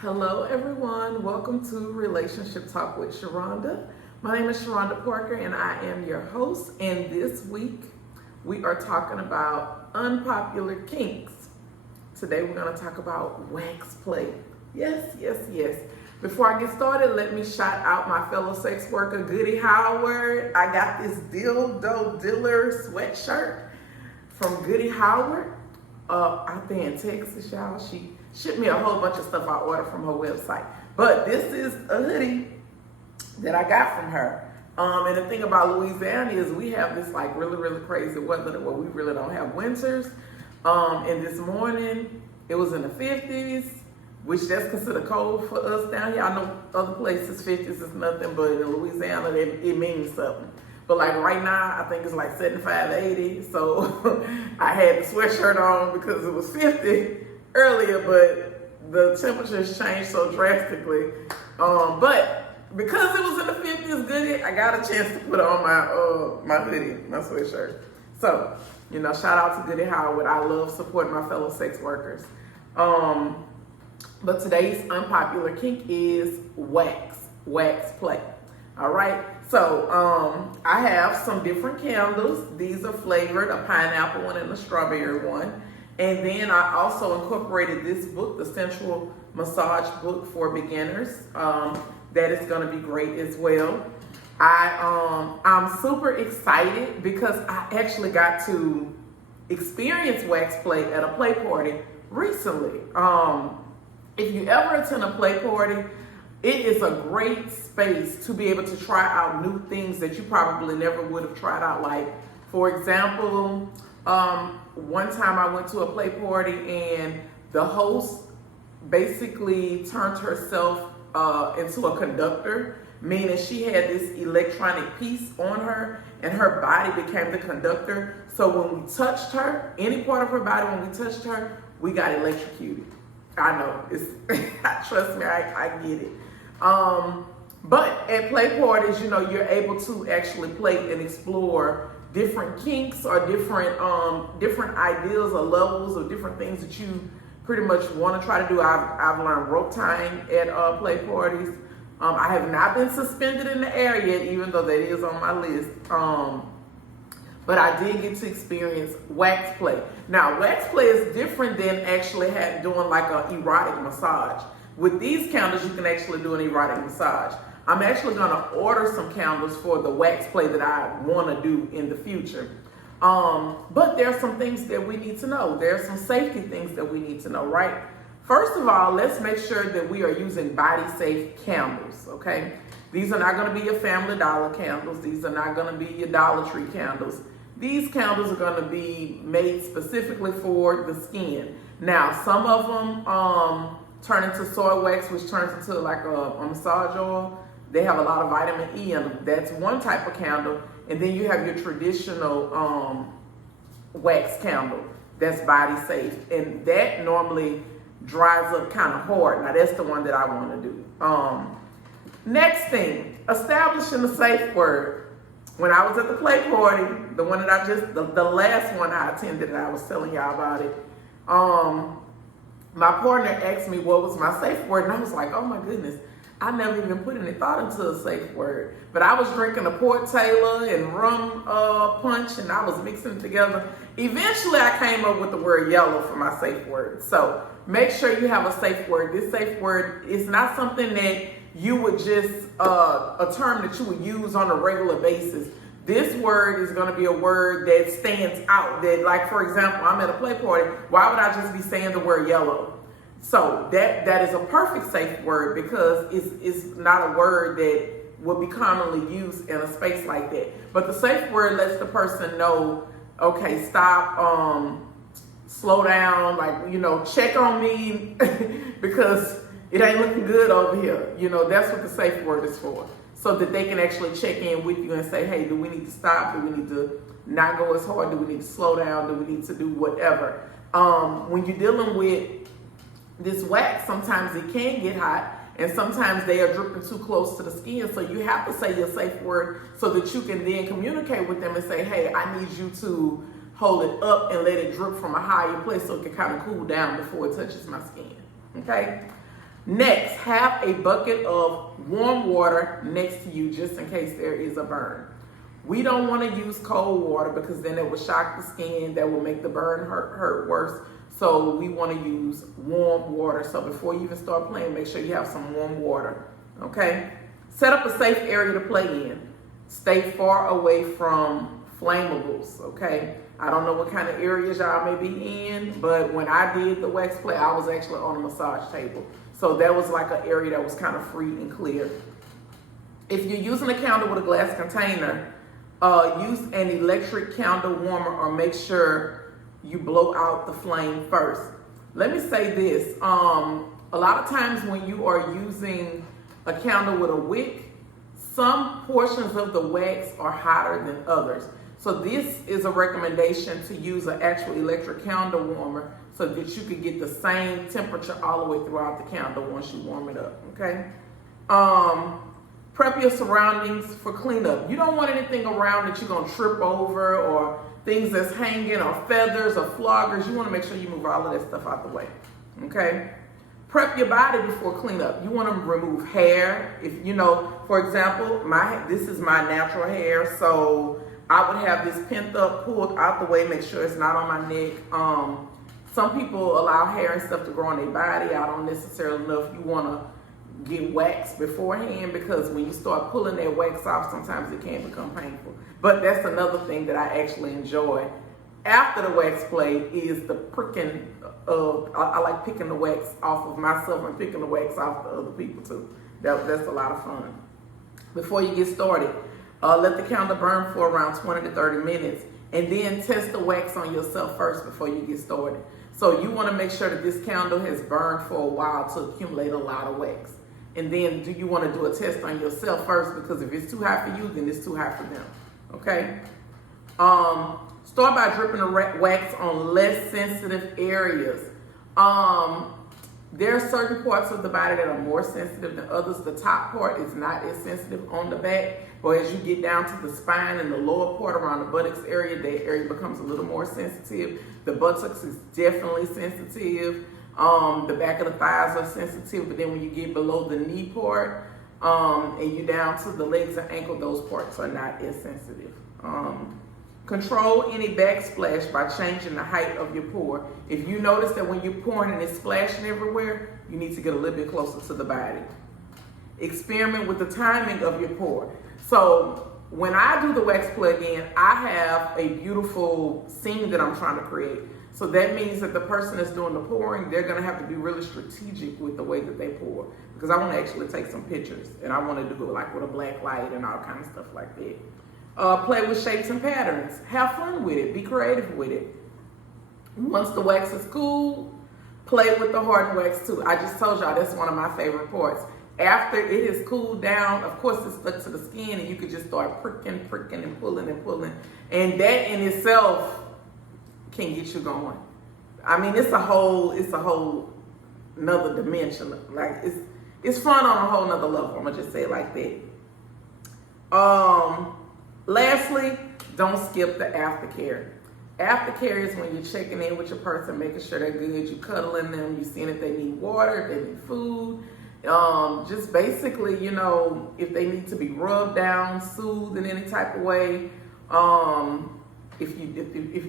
Hello, everyone. Welcome to Relationship Talk with Sharonda. My name is Sharonda Parker, and I am your host. And this week, we are talking about unpopular kinks. Today, we're going to talk about wax play. Yes. Before I get started, let me shout out my fellow sex worker, Goody Howard. I got this Dildo Diller sweatshirt from Goody Howard out there in Texas, y'all. She shipped me a whole bunch of stuff I ordered from her website. But this is a hoodie that I got from her. And the thing about Louisiana is we have this like really crazy weather where we really don't have winters. And this morning it was in the 50s, which that's considered cold for us down here. I know other places 50s is nothing, but in Louisiana it means something. But like right now, I think it's like 75, 80. So I had the sweatshirt on because it was 50 earlier, but the temperatures changed so drastically. But because it was in the 50s, Goody, I got a chance to put on my hoodie, my sweatshirt. So, shout out to Goody Howard. I love supporting my fellow sex workers. But today's unpopular kink is wax play. All right. So I have some different candles. These are flavored, a pineapple one and a strawberry one. And then I also incorporated this book, the Sensual Massage Book for Beginners. That is going to be great as well. I'm super excited because I actually got to experience wax play at a play party recently. If you ever attend a play party, it is a great space to be able to try out new things that you probably never would have tried out. Like, for example, one time I went to a play party and the host basically turned herself into a conductor, meaning she had this electronic piece on her and her body became the conductor. So when we touched her, any part of her body, when we touched her, we got electrocuted. I know, trust me, I get it. But at play parties, you're able to actually play and explore different kinks or different ideas or levels of different things that you pretty much want to try to do. I've learned rope tying at play parties. I have not been suspended in the air yet, even though that is on my list. But I did get to experience wax play. Now, wax play is different than actually doing like an erotic massage. With these candles, you can actually do an erotic massage. I'm actually going to order some candles for the wax play that I want to do in the future. But there are some things that we need to know. There are some safety things that we need to know, right? First of all, let's make sure that we are using body-safe candles, okay? These are not going to be your Family Dollar candles. These are not going to be your Dollar Tree candles. These candles are going to be made specifically for the skin. Now, some of them turn into soy wax, which turns into like a massage oil. They have a lot of vitamin E in them. That's one type of candle. And then you have your traditional wax candle that's body safe. And that normally dries up kind of hard. Now that's the one that I want to do. Next thing, establishing a safe word. When I was at the play party, the one that the last one I attended, and I was telling y'all about it, my partner asked me what was my safe word, and I was like, oh my goodness, I never even put any thought into a safe word. But I was drinking a Port Taylor and rum punch, and I was mixing it together. Eventually, I came up with the word yellow for my safe word. So make sure you have a safe word. This safe word is not something that you would just, a term that you would use on a regular basis. This word is going to be a word that stands out. That, like, for example, I'm at a play party. Why would I just be saying the word yellow? So that is a perfect safe word because it's not a word that would be commonly used in a space like that. But the safe word lets the person know, okay, stop, slow down, like, check on me because it ain't looking good over here. That's what the safe word is for. So that they can actually check in with you and say, hey, do we need to stop? Do we need to not go as hard? Do we need to slow down? Do we need to do whatever? When you're dealing with this wax, sometimes it can get hot and sometimes they are dripping too close to the skin. So you have to say your safe word so that you can then communicate with them and say, hey, I need you to hold it up and let it drip from a higher place so it can kind of cool down before it touches my skin. Okay? Next, have a bucket of warm water next to you just in case there is a burn. We don't want to use cold water because then it will shock the skin. That will make the burn hurt worse. So we want to use warm water. So before you even start playing, make sure you have some warm water. Okay? Set up a safe area to play in. Stay far away from flammables. Okay? I don't know what kind of areas y'all may be in, but when I did the wax play, I was actually on a massage table. So that was like an area that was kind of free and clear. If you're using a candle with a glass container, use an electric candle warmer or make sure you blow out the flame first. Let me say this. A lot of times when you are using a candle with a wick, some portions of the wax are hotter than others. So this is a recommendation to use an actual electric candle warmer so that you can get the same temperature all the way throughout the candle once you warm it up, okay? Prep your surroundings for cleanup. You don't want anything around that you're gonna trip over or things that's hanging or feathers or floggers. You wanna make sure you move all of that stuff out the way, okay? Prep your body before cleanup. You wanna remove hair. If you know, for example, this is my natural hair, so I would have this pent up, pulled out the way, make sure it's not on my neck. Some people allow hair and stuff to grow on their body. I don't necessarily know if you wanna get wax beforehand because when you start pulling that wax off, sometimes it can become painful. But that's another thing that I actually enjoy after the wax play is the pricking of, I like picking the wax off of myself and picking the wax off the other people too. That's a lot of fun. Before you get started, let the candle burn for around 20 to 30 minutes and then test the wax on yourself first before you get started. So you want to make sure that this candle has burned for a while to accumulate a lot of wax. And then do you want to do a test on yourself first because if it's too high for you, then it's too high for them, okay? Start by dripping the wax on less sensitive areas. There are certain parts of the body that are more sensitive than others. The top part is not as sensitive on the back, but as you get down to the spine and the lower part around the buttocks area, that area becomes a little more sensitive. The buttocks is definitely sensitive. The back of the thighs are sensitive, but then when you get below the knee part and you down to the legs and ankle, those parts are not as sensitive. Control any backsplash by changing the height of your pour. If you notice that when you're pouring and it's splashing everywhere, you need to get a little bit closer to the body. Experiment with the timing of your pour. So when I do the wax plug-in, I have a beautiful scene that I'm trying to create. So that means that the person that's doing the pouring, they're gonna have to be really strategic with the way that they pour. Because I wanna actually take some pictures and I wanna do it like with a black light and all kinds of stuff like that. Play with shapes and patterns. Have fun with it, be creative with it. Once the wax is cool, play with the hardened wax too. I just told y'all that's one of my favorite parts. After it has cooled down, of course it's stuck to the skin and you could just start pricking and pulling and pulling. And that in itself can get you going. I mean, it's a whole another dimension. Like it's fun on a whole nother level. I'm gonna just say it like that. Lastly, don't skip the aftercare. Aftercare is when you're checking in with your person, making sure they're good, you cuddling them, you seeing if they need water, if they need food. Just basically, you know, if they need to be rubbed down, soothed in any type of way. If you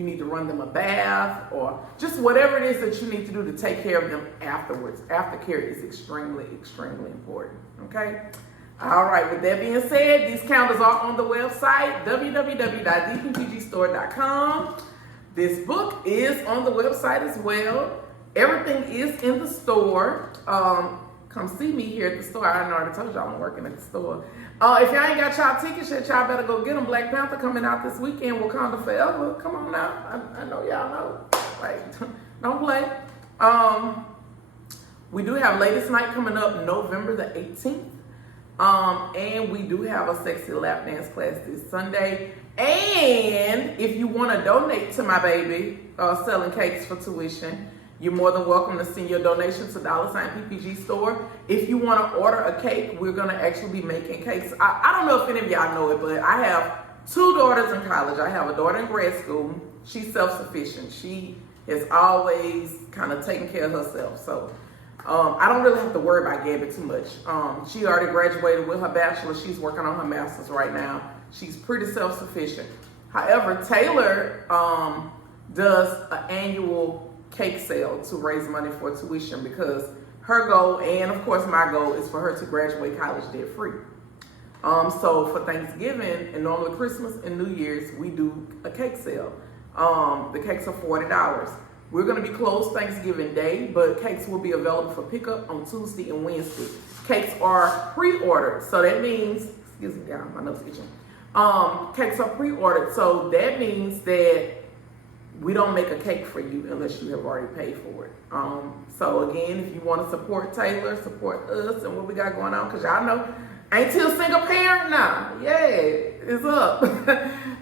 need to run them a bath or just whatever it is that you need to do to take care of them afterwards. Aftercare is extremely, extremely important, okay? All right, with that being said, these candles are on the website, www.dppgstore.com. This book is on the website as well. Everything is in the store. Come see me here at the store. I already told y'all I'm working at the store. If y'all ain't got y'all tickets yet, y'all better go get them. Black Panther coming out this weekend. Wakanda Forever. Come on now. I know y'all know. Like, don't play. We do have Ladies Night coming up November the 18th. And we do have a sexy lap dance class this Sunday. And if you want to donate to my baby, selling cakes for tuition, you're more than welcome to send your donation to $PPG Store. If you want to order a cake, we're going to actually be making cakes. I don't know if any of y'all know it, but I have 2 daughters in college. I have a daughter in grad school. She's self-sufficient. She has always kind of taken care of herself. So I don't really have to worry about Gabby too much. She already graduated with her bachelor's. She's working on her master's right now. She's pretty self-sufficient. However, Taylor does an annual cake sale to raise money for tuition because her goal, and of course my goal, is for her to graduate college debt free. So for Thanksgiving and normally Christmas and New Year's, we do a cake sale. The cakes are $40. We're going to be closed Thanksgiving Day, but cakes will be available for pickup on Tuesday and Wednesday. Cakes are pre-ordered, so that means, excuse me, y'all, my nose itching. Cakes are pre-ordered, so that means that we don't make a cake for you unless you have already paid for it. So again, if you want to support Taylor, support us and what we got going on, because y'all know, ain't she a single parent now? Yeah, it's up.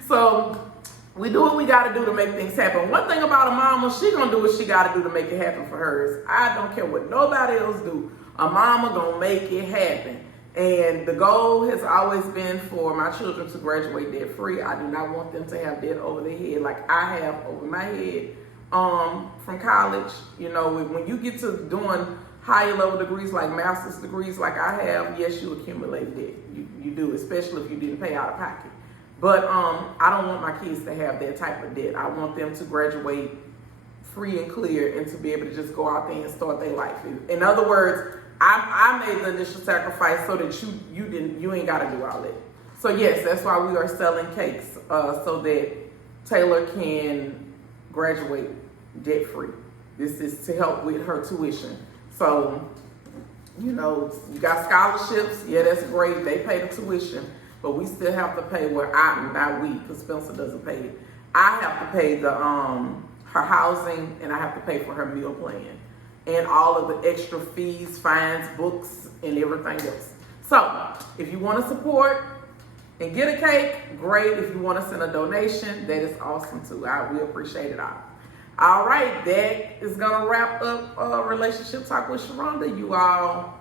So we do what we got to do to make things happen. One thing about a mama, she gonna do what she got to do to make it happen for hers. I don't care what nobody else do. A mama gonna make it happen. And the goal has always been for my children to graduate debt free. I do not want them to have debt over their head like I have over my head from college. You know, when you get to doing higher level degrees like master's degrees like I have, yes, you accumulate debt. You do, especially if you didn't pay out of pocket. But I don't want my kids to have that type of debt. I want them to graduate free and clear and to be able to just go out there and start their life. In other words, I made the initial sacrifice so that you ain't got to do all that. So yes, that's why we are selling cakes so that Taylor can graduate debt free. This is to help with her tuition. So, you know, you got scholarships. Yeah, that's great. They pay the tuition, but we still have to pay not we, because Spencer doesn't pay it. I have to pay the her housing, and I have to pay for her meal plan and all of the extra fees, fines, books, and everything else. So if you want to support and get a cake, great. If you want to send a donation, that is awesome too. We appreciate it all. All right, that is gonna wrap up Relationship Talk with Sharonda. You all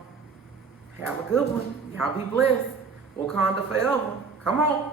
have a good one. Y'all be blessed. Wakanda forever. Come on.